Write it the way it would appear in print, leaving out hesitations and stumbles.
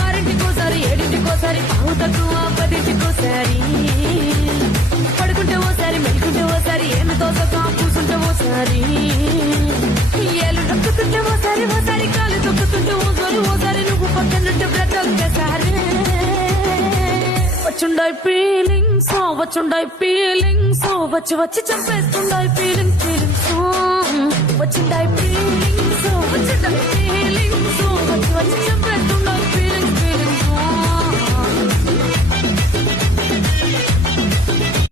ఆరింటికోసారి ఏడింటికోసారి పావు తక్కువ పదింటికోసారి పడుకుంటే ఓసారి మెలుకుంటే ఓసారి ఏమి తోసక కూర్చుంటే ఓసారి ఏళ్ళు నొక్కుతుంటే ఓసారి ఓసారి కాలు తొక్కుతుంటే ఓసారి నువ్వు పక్కనుంటే బ్రతొక్కసారి వచ్చుండాయి ఫీలింగ్స్ వచ్చి వచ్చి చంపేస్తుండాయి ఫీలింగ్స్ వచ్చిండాయి ఫీలింగ్స్ వచ్చి వచ్చి చంపే